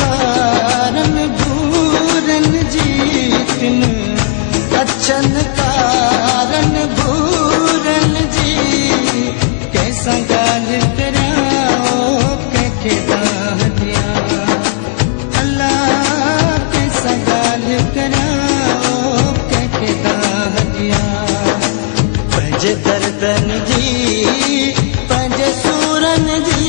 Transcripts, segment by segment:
कारण भूरन जी तिन अचन कारण भूरन जी कैसा गाल कराओ कैके दादिया अल्लाह कैसा गाल कराओ कैके दादिया पंज दर्दन जी पंज सूरन जी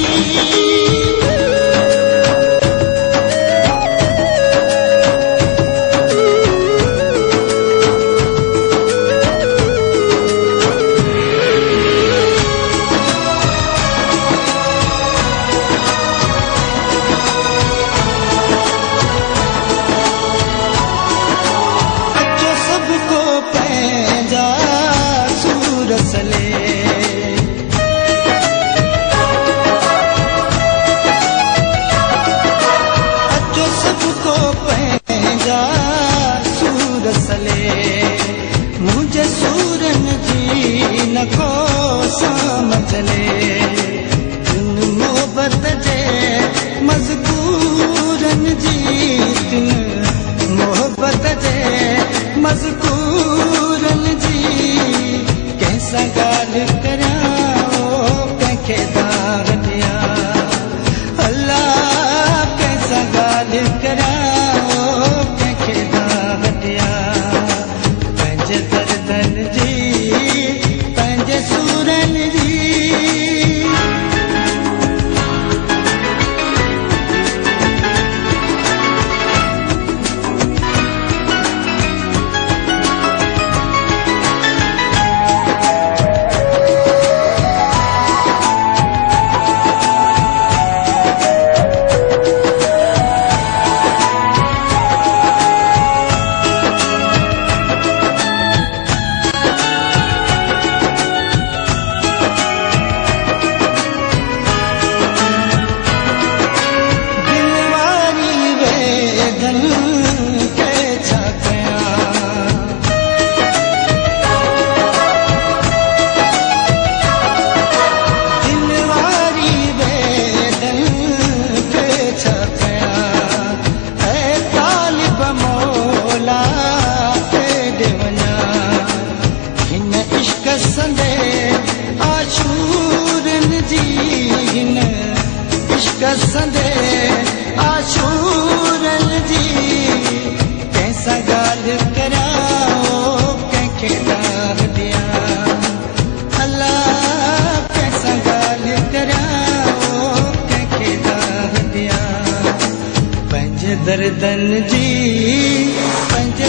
मुझे सूरन जी न को समझ ले तुम मोहब्बत जे मजबूरन जी तुम मोहब्बत जे मजबूरन जी कैसा गाल कराओ कैके दाग दिया अल्लाह कैसा गाल कराओ कैके दाग दिया पंज दर्दन जी पंज सूरन जी संदे आशूरन जी कैसा गाल कराओ कैके दाग दिया अल्लाह कैसा गाल कराओ कैके दाग दिया पंज दर्दन जी पंज